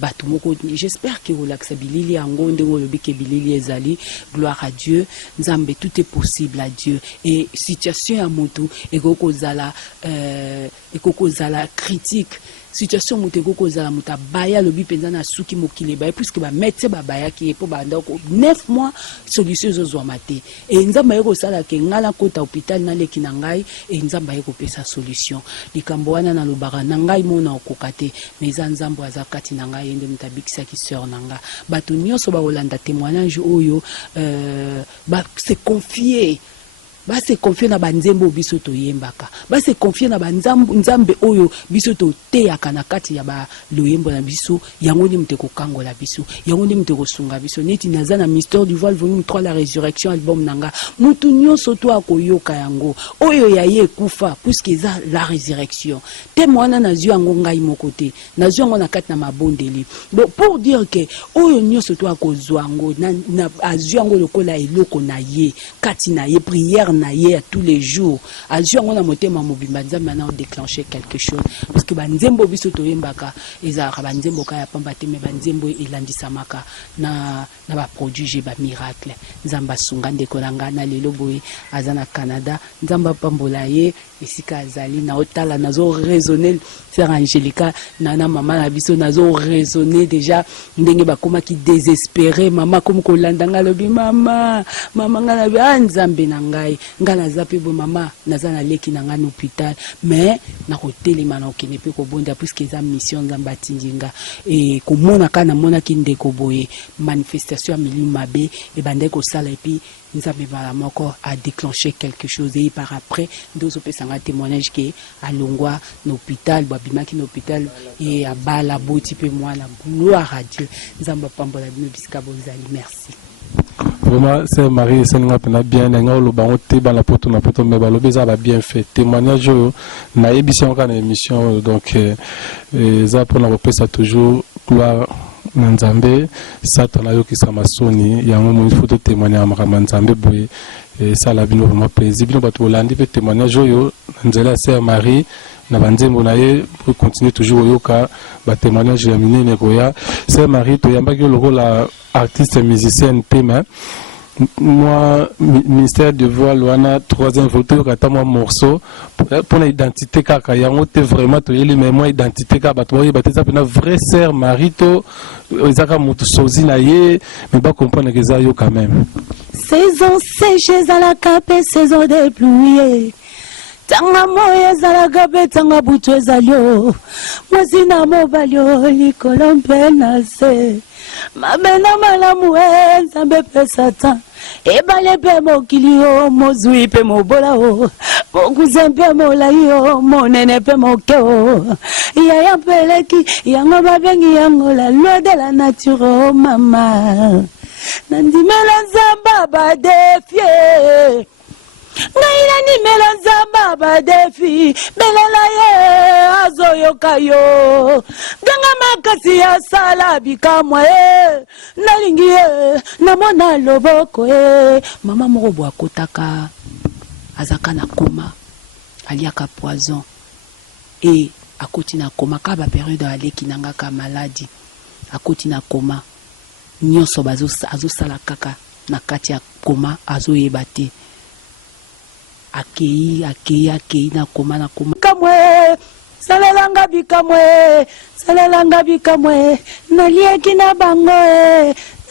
bato moko j'espère que relaxa bilili yango ndengo lobike bilili ezali gloire à Dieu nzambe tout est possible à Dieu et situation ya moto ekokozala critique situation muteko kozala muta baya lobi penza na suki mokile baya puisque ba médecin ba baya ki po ba ndako 9 mois solution zozwa mate et nzamba yeko sala ke ngala kota hôpital na leki na ngai et nzamba yeko pesa solution likambo wana na lobaka na ngai mona okokate mais nzambo azakati na ngai ende mutabikisa ki sœur nanga bato nyonso ba olanda témoignage oyo ba se confier ba se confier na banzembo biso to yembaka ba se confier na banzambe oyo biso to teyaka na kati ya ba loyembo na biso yango ndi muteko kangola biso yango ndi muteko sunga biso neti naza na mystère du voile volume 3 la résurrection album nanga mutu nyonso to akoyoka yango oyo ya ye kufa puisque eza la résurrection témoina na zio yango ngai moko te na zio yango na kati na mabondeli bon pour dire que oyo nyonso to akozwa yango na azio yango lokola eloko na ye kati na ye prière naïe à tous les jours. À jour on a monté ma mobimbanza maintenant déclencher quelque chose parce que banzembo biso toyembaka ezaka banzembo ka ya pambate mais banzembo elandisamaka na ba produit j'ai ba miracle nzamba sunga ndeko nanga na lelo boye azana Canada nzamba pambola ye esika azali na otala nazo raisonner sœur Angélica nana maman na biso nazo raisonner déjà ndenge bakoma ki désespéré mama comme kolandanga lobi mama ngana ba nzambe na ngai ngana zape bo mama nazana leki na ngana hôpital mais na kotelema na okene pe ko bonda puisque za mission nzamba tinjinga et komona kana mona ki ndeko boye manifestation ya milieu mabe et bande ko sala et puis nzambe bala moko a déclenché quelque chose et par après deux opé sanga témoignage que à Longwa l'hôpital babimaki l'hôpital et à bala boti pe moi la gloire à Dieu nzamba pambola bino bisika bozali merci. Vraiment, c'est Marie, c'est bien, le bango te la poto na poto, mais le beza va bien fait. Témoignage, na émission encore une émission, donc ça pour la reprise ça toujours gloire Nzambe, ça t'en a eu qui s'amasoni, il y a un moment il faut te témoigner à Nzambe boy, et ça la bino vraiment plaisir, bino bato landi fait témoignage yo, Nzela c'est Marie. Na banzembo na ye pour continuer toujours yoka ba témoignage ya minene koya c'est Marie to yamba que le rôle artiste musicienne pema moi ministère de voix loana troisième photo kata moi morceau pour l'identité kaka yango te vraiment to yeli mais moi identité ka ba to yeba te ça na vraie sœur Marie to ezaka mutu sozi na ye mais pas comprendre que ça yo quand même saison sèche à la cape saison déplouillée. Tanga moye zalaga betanga butu ezalio mwazina mobalio likolompe nase mabena malamu nzambe pe satan ebale pe mokilio mozui pe mobola o mokuze pe molai o monene pe mokeo yaya peleki yango babengi yango la loi de la nature o mama nandimela nzamba badefie Naila ni melanza baba defi belela ye azoyoka yo ganga makasi ya sala bikamwa nalingi ye namona loboko mama moko bwa kotaka azaka na koma aliaka poison et akoti na koma ka ba période aleki nanga ka maladie akoti na koma nyonso bazo sala kaka na kati ya koma azoyeba te akei na koma kamwe salelanga bikamwe nalieki na bango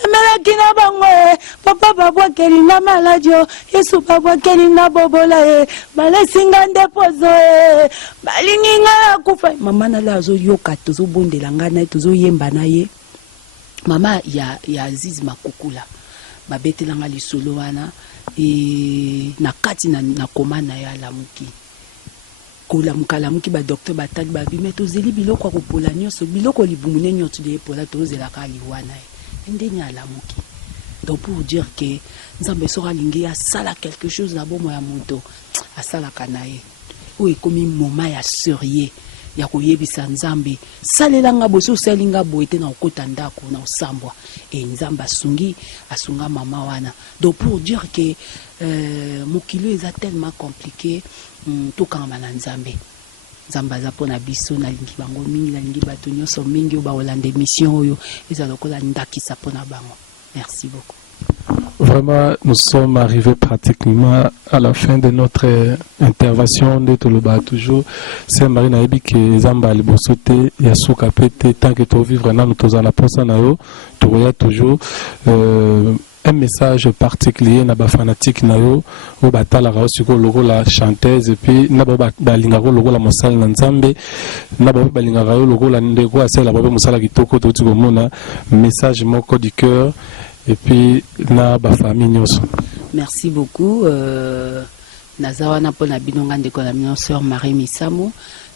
namelaki na bango papa babwakeli na maladio yesu babwakeli na bobola balesinga ndepozo balingi nga kufa mama nala azoyoka tozobondela nga na tozoyemba na ye mama ya Aziz Makukula babetelanga lisolo wana na kati na koma na ya lamuki kolamuki ba docteur batali babi mais tozeli biloko kopola nyonso biloko libumune nyonso de pola tozela ka liwana ndenya lamuki donc pour dire que nzambe sora lingi ya sala quelque chose na bomo ya moto asala kanaye o ekomi moment ya sérieux ya koyebisa nzambe salelanga boso salinga boete na okota ndako na osambwa et nzamba asunga mama wana donc pour dire que mokilo eza tellement compliqué tout quand na nzambe nzamba za pona biso na lingi bango mingi na lingi bato nyonso mingi ba olande mission oyo eza lokola ndakisa pona bango merci beaucoup. Vraiment, nous sommes arrivés pratiquement à la fin de notre intervention de Toloba toujours. C'est Marie Naïbi qui Zamba Libosote, Yasuka Pete, tant que tu vivres dans nous la posa nayo, tu vois toujours un message particulier na ba fanatique nayo, au batala rao siko logo la chanteuse et puis na ba balingaro logo la mosala na nzambe, na ba balingaro logo la ndeko asela ba mosala kitoko to tiko mona message moko du cœur. Et puis, na ba famille. Merci beaucoup. Nazawana pour la binonga de la sœur Marie Misamo.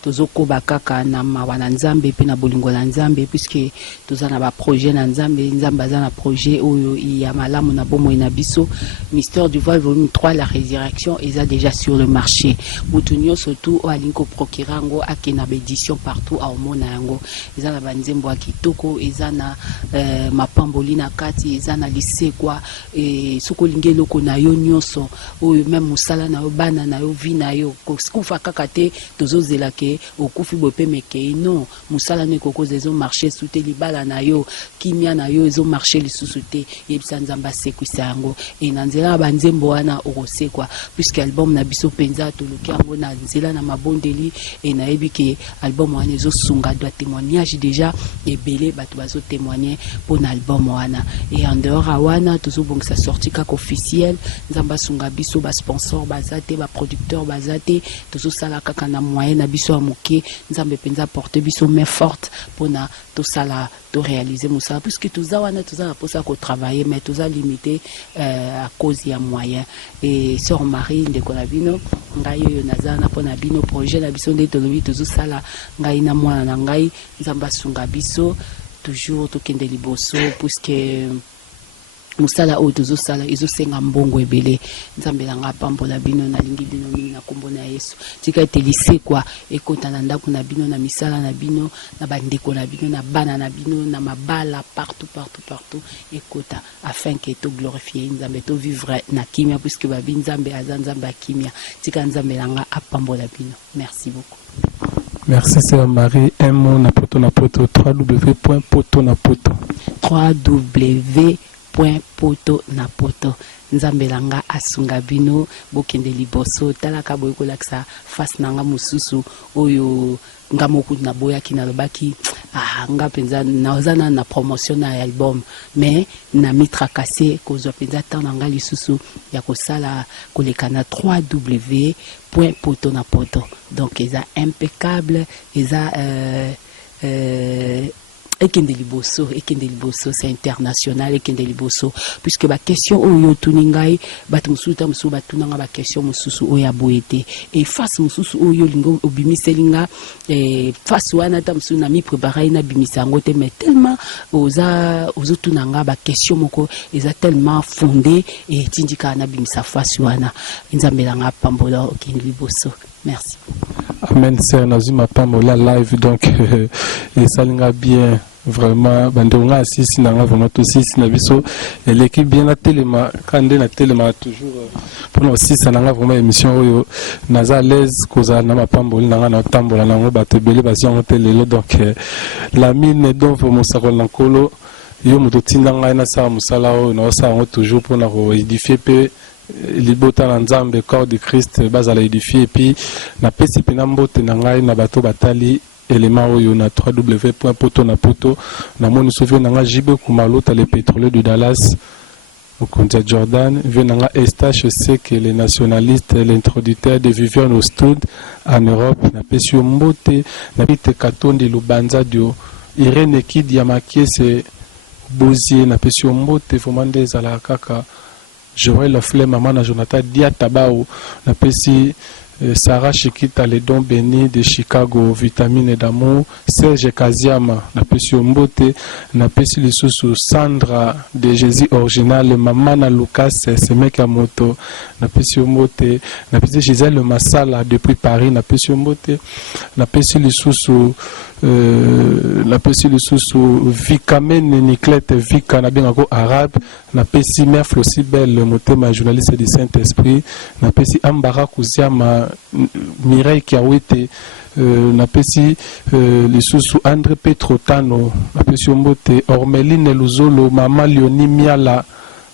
tozoko bakaka na mawana nzambe pe na bolingo la nzambe puisque tozana ba projet na nzambe azana projet oyo ya malamu na bomo na biso. Mystère du voile volume 3 la résurrection eza déjà sur le marché. Mutunyo surtout o alinko procurango akena ba édition partout a omona yango. Ezana banzembo kitoko ezana mapamboli na kati ezana lisekwa soko lingelo ko na yo nyonso oyo même musala na yo bana na yo vi na yo kufa kaka te tozozela ke okufi bope meke non musala ne kokoza ezo marché sute libala na yo kimia na yo ezo marché lisusu te yebisa nzamba sekwisa yango e na nzela banzembo wana okosekwa puisque album na biso penza toluki yango na nzela na mabondeli e na yebi ke album wana ezo sunga doit témoignage déjà ebele bato bazo témoigner pour na album wana et en dehors wana tozobongisa sorti kaka officiel nzamba sunga biso ba sponsor bazate ba producteur bazate tozosala kaka na moyen na biso ya moke nzambe penza porter biso main forte pour na tosala to réaliser mosala puisque toza wana toza na posa ko travailler mais toza limité à cause ya moyen et sœur Marie ndeko na bino ngai yo nazana pona bino projet na biso nde tolobi tozosala ngai na mwana na ngai nzamba sunga biso toujours tokende liboso puisque musala o tozosala ezosenga mbongo ebele nzambe nanga pambola bino na lingi bino mingi na kombo na Yesu tika ete lisekwa ekota na ndako na bino na misala na bino na bandeko na bino na bana na bino na mabala partout ekota afin que to glorifier nzambe to vivre na kimia puisque babi nzambe aza nzambe kimia tika nzambe nanga apambola bino. Merci beaucoup. Merci sœur Marie. Un mot na poto www.potonapoto www.poto na poto nzambe langa asunga bino bokende liboso talaka boyeko laksa face nanga mususu oyo ngamoku na boya kina lobaki nga penza naozana na promotion na album mais na mitra cassé kozwa penza tana nga lisusu ya kosala koleka na www.potonapoto donc eza impeccable eza ekende liboso c'est international ekende liboso puisque ba question oyo tuningai bat musuta musu batunanga ba question mususu oya boete et face mususu oyo lingo obimiselinga face wana ta musu na mi préparer na bimisango te mais tellement oza tunanga ba question moko eza tellement fondé et tindika na bimisa face wana nzambelanga pambola okende liboso. Merci. Amen, sœur Nazima Pamola live, donc et ça l'enga bien vraiment bandonga sisi nanga vraiment tout sisi na biso et l'équipe bien la téléma quand na téléma toujours pour nous aussi ça nanga vraiment émission oyo naza à l'aise koza na mapamboli nanga na tambola nango batebele basi en télé donc la mine donc pour mosakol nankolo yo moto tindanga na sa musala oyo na sa toujours pour na édifier pe libota na nzambe corps de Christ bazala édifié et puis na pesi pena mbote na ngai na bato batali élément oyo na www.potonapoto na moni souvenir na nga jibe kumalota les pétroliers de Dallas au Kondia Jordan venanga Estache Sek les nationalistes l'introducteur de Viviane au Stud en Europe na pesi mbote na pite Katondi Lubanza dio Irene Kid Yamakiese Bozier na pesi mbote fomande zala kaka Joël Laflemme, maman Jonathan Diatabao, la Pessi, Sarah Chikita, les dons bénis de Chicago, vitamine d'amour, Serge Kaziama, la Pessi Mbote, la Pessi Lissousou, Sandra de Jésus original, maman Lucas, Semek Moto, la Pessi Mbote, la Pessi Gisèle Massala depuis Paris, la Pessi Mbote, la Pessi Lissousou, la Pessi Lissousou, Vikamene Niclette, Vika, Nabingago arabe, la Pessi Mère Flossibel, le motema journaliste du Saint-Esprit, la Pessi Ambara Kouziama, Mireille Kiawete, la Pessi Lissousou, André Petrotano, la Pessi Mbote, Ormeline Luzolo, Maman Lioni Miala,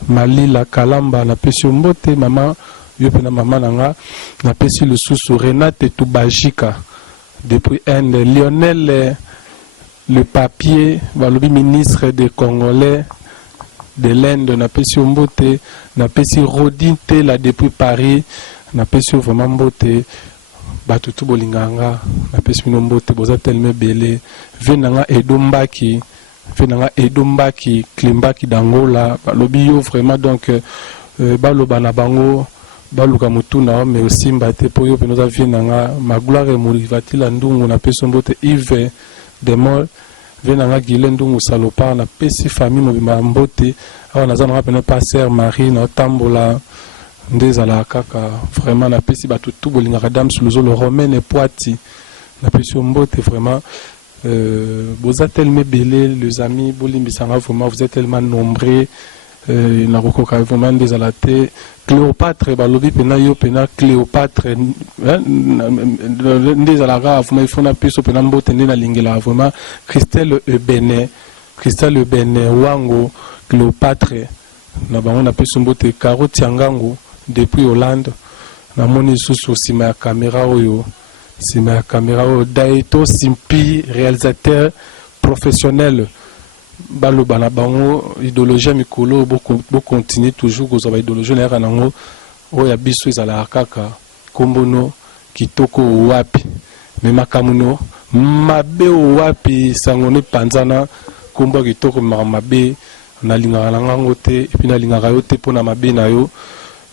Malila Kalamba, la Pessi Mbote, Maman, Yopena Maman Nanga, la Pessi Lissousou, Renate Toubajika, depuis Inde, Lionel le papier, le ministre des Congolais de l'Inde, na pesi mbote, na pesi Rodinte là depuis Paris, na pesi vraiment mbote, batutu bolinganga, na pesi mbote, boza tellement belé, venanga Edombaki, Klimbaki d'Angola, balobi yo vraiment donc baloba na bango baluka mutuna mais aussi mbate po yo penoza vienanga magloire molivati la ndungu na peso mbote Yves Demol vienanga Gile ndungu salopard na pesi famille mobimba mbote awa nazana pena passer Marie na tambola ndezala kaka vraiment na pesi batu tout bolinga dame sous le romaine poiti na pesi mbote vraiment vous êtes tellement belé les amis bolimbisanga vraiment vous êtes tellement nombreux na rokoka vraiment ndezala te Cléopâtre balobi pena yo pena Cléopâtre ndezala ga vraiment il faut na peso pena mbote ndena lingela vraiment Christelle Ebene Wango Cléopâtre na bango na peso mbote Caro Tiangango depuis Hollande na moni susu sima ya caméra oyo Daito Simpi réalisateur professionnel balo bana bango idéologie mikolo bo continuer toujours ko za idéologie na kanango oya biso ezala kaka kombono kitoko wapi me makamuno mabe wapi sangone panzana kombo kitoko mabe na lingaka nango te epi na lingaka yo te pona mabe na yo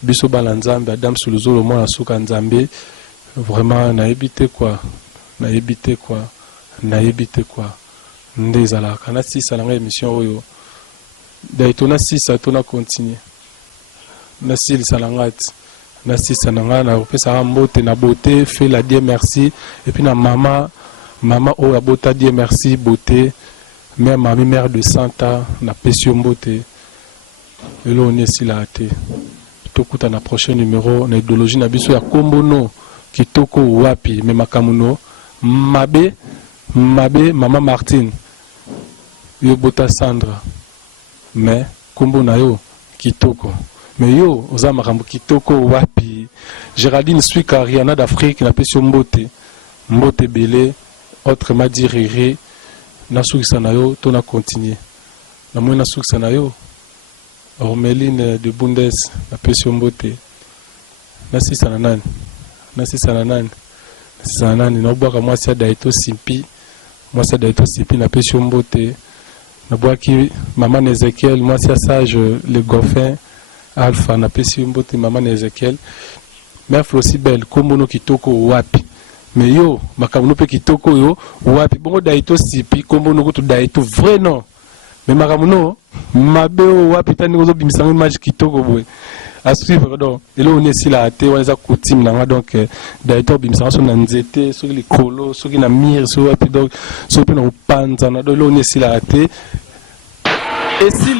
biso bala nzambe Adam Suluzolo mwana suka nzambe vraiment naebite quoi ndezala kana sisa na émission oyo daitona sisa tona continuer na sisa na ngati na sisa na ngana opesa mbote na beauté fait la Dieu merci et puis na mama oyo abota Dieu merci beauté mère mami mère de Santa na pesio mbote elo on est la te tokuta na prochain numéro na idéologie na biso ya kombono kitoko wapi me makamuno mabe mama Martine yo bota Sandra mais kombo na yo kitoko mais yo oza makambo kitoko wapi Géraldine Swika Rihanna d'Afrique na pesio mbote belé autrement dit rire na sukisa na yo to na continuer na moi na sukisa na yo Ormeline de Bundes na pesio mbote na sisa na nani na bwaka mwasi ya Daito Simpi na pesio mbote na bwaki maman Ezekiel mwasi ya Sage le Goffin Alpha na pesio mbote maman Ezekiel mère Flosibel kombono kitoko wapi mais yo makamuno pe kitoko yo wapi bongo Daito Simpi kombono kutu Daito vrai non mais makamuno mabe wapi tani ozo bimisanga match kitoko boy à suivre donc et là on est ici là té on les a coutume là donc Daito bimisanga so na nzete so li kolo so ki na mire so wapi donc so pe na panza na donc là on est ici là té et si